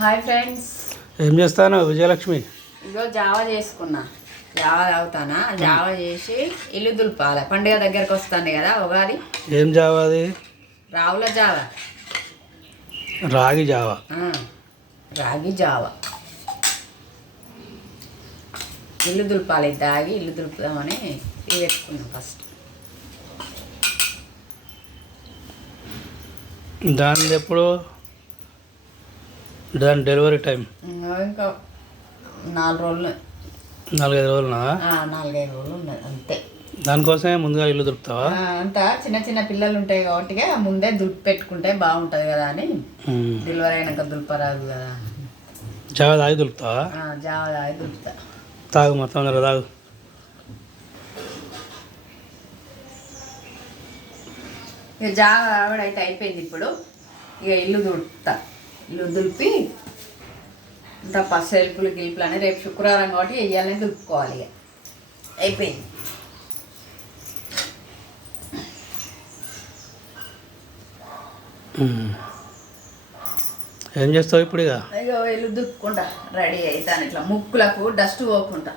Hi friends, ఏం చేస్తాను విజయలక్ష్మి? ఇగో Java చేసుకున్నా. జావా తాగుతానా. జావా చేసి ఇల్లు దులపాలి. పండుగ దగ్గరకు వస్తుంది కదా, ఉగాది. ఏం జావా అది? రావుల జావా. రాగి జావా. రాగి జావా. ఇల్లు దులపాలి. తాగి ఇల్లు దులుపుదామని ఇది పెట్టుకున్నాం ఫస్ట్. దాని ఎప్పుడు దాని డెలివరీ టైం? ఇంకా 4 రోజులు. 4-5 రోజులునా? 4-5 రోజులు ఉన్నది అంతే. దానికోసమే ముందుగా ఇల్లు దులుపుతావా? అంతా చిన్న చిన్న పిల్లలు ఉంటాయి కాబట్టి ముందే దులిపి పెట్టుకుంటే బాగుంటుంది కదా అని. డెలివరీ అయినాక దులపరాదు కదా. జావా తాగి దులుపుతావా? జావా తాగి దులుపుతా. తాగు మొత్తం తాగు. ఇక జావా ఆవిడైతే అయిపోయింది. ఇప్పుడు ఇక ఇల్లు దులుపుతా. ఇల్లు దులిపి ఇంత సెల్పులు గిల్పులు అని రేపు శుక్రవారం కాబట్టి వెయ్యాలని దులుపుకోవాలి. ఇక అయిపోయింది. ఏం చేస్తావు ఇప్పుడు? ఇక ఇల్లు దులుపుకుంటా రెడీ అవుతాను. ఇట్లా ముక్కులకు డస్ట్ పోకుండా.